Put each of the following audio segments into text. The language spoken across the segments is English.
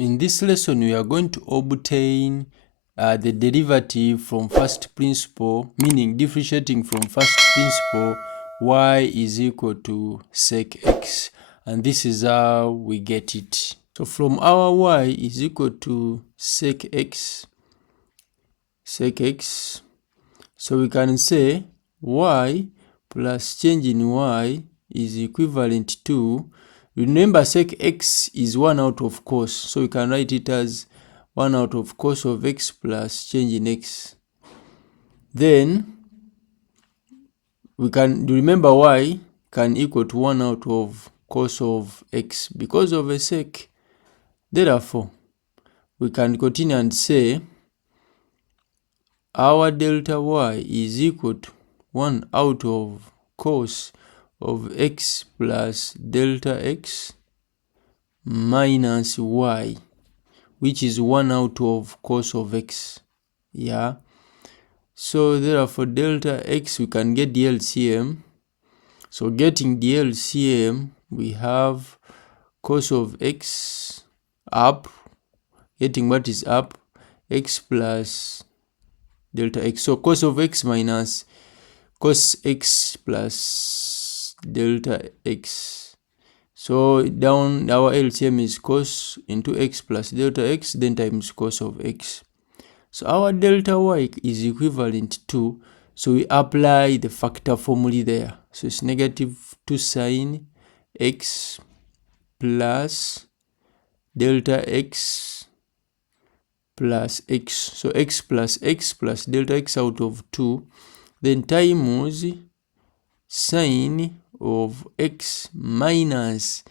In this lesson, we are going to obtain the derivative from first principle, meaning differentiating from first principle, y is equal to sec x. And this is how we get it. So from our y is equal to sec x, so we can say y plus change in y is equivalent to, remember sec x is 1 out of cos, so we can write it as 1 out of cos of x plus change in x. Then we can remember y can equal to 1 out of cos of x because of a sec. Therefore, we can continue and say our delta y is equal to 1 out of cos of x plus delta x minus y, which is 1 out of cos of x. Yeah. So therefore delta x, we can get the LCM. So getting the LCM, we have cos of x up, getting what is up, x plus delta x. So cos of x minus cos x plus delta x. So down, our LCM is cos into x plus delta x, then times cos of x. So our delta y is equivalent to, so we apply the factor formula there. So it's negative 2 sine x plus delta x plus x. So x plus delta x out of 2, then times sine of x minus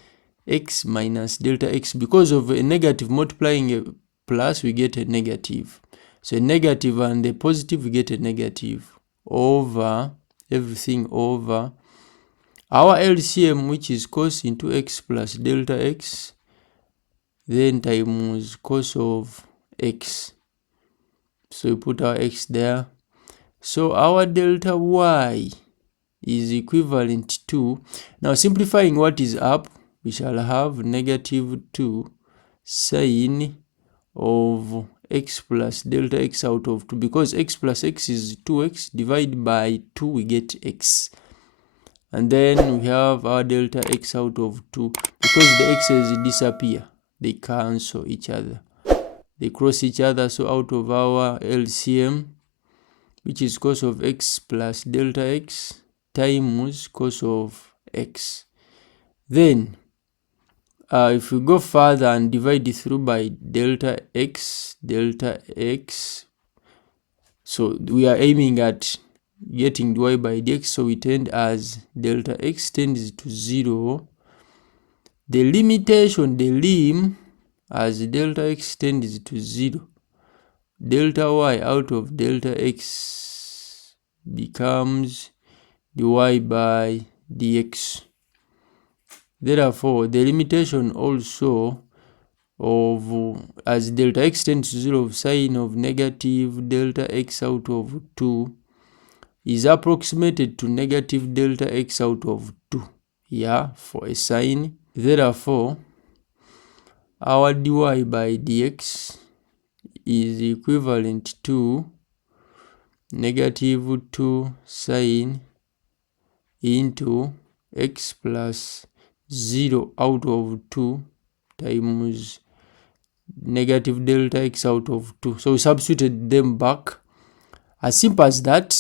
delta x. Because of a negative multiplying a plus, we get a negative. So a negative and a positive, we get a negative over everything over our LCM, which is cos into x plus delta x, then times cos of x. So we put our x there. So our delta y is equivalent to, now simplifying what is up, we shall have negative 2 sine of x plus delta x out of 2, because x plus x is 2x, divide by 2, we get x. And then we have our delta x out of 2, because the x's disappear, they cancel each other, they cross each other. So out of our LCM, which is cos of x plus delta x times cos of x. Then if we go further and divide it through by delta x, so we are aiming at getting y by dx, so we tend as delta x tends to 0. The limitation, the lim, as delta x tends to 0, delta y out of delta x becomes dy by dx. Therefore, the limitation also of, as delta x tends to 0, of sine of negative delta x out of 2 is approximated to negative delta x out of 2. Yeah, for a sine. Therefore, our dy by dx is equivalent to negative 2 sine into x plus 0 out of 2 times negative delta x out of 2. So we substituted them back. As simple as that.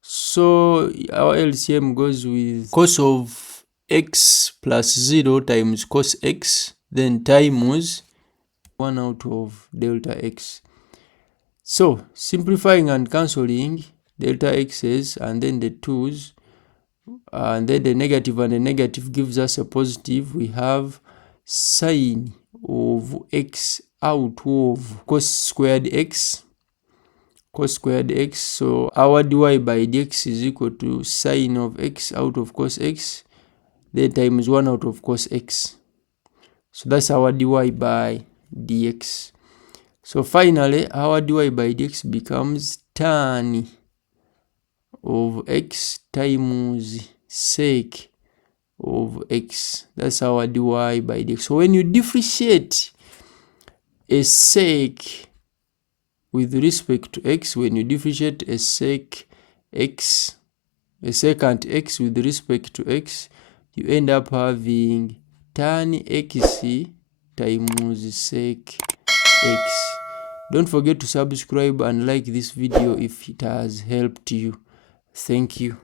So our LCM goes with cos of x plus 0 times cos x, then times 1 out of delta x. So simplifying and cancelling delta x's and then the 2's, and then the negative and the negative gives us a positive. We have sine of x out of cos squared x. So our dy by dx is equal to sine of x out of cos x, then times 1 out of cos x. So that's our dy by dx. So finally, our dy by dx becomes tan of x times sec of x. That's our dy by dx. So when you differentiate a sec with respect to x, when you differentiate a secant x with respect to x, you end up having tan x times sec x. Don't forget to subscribe and like this video if it has helped you. Thank you.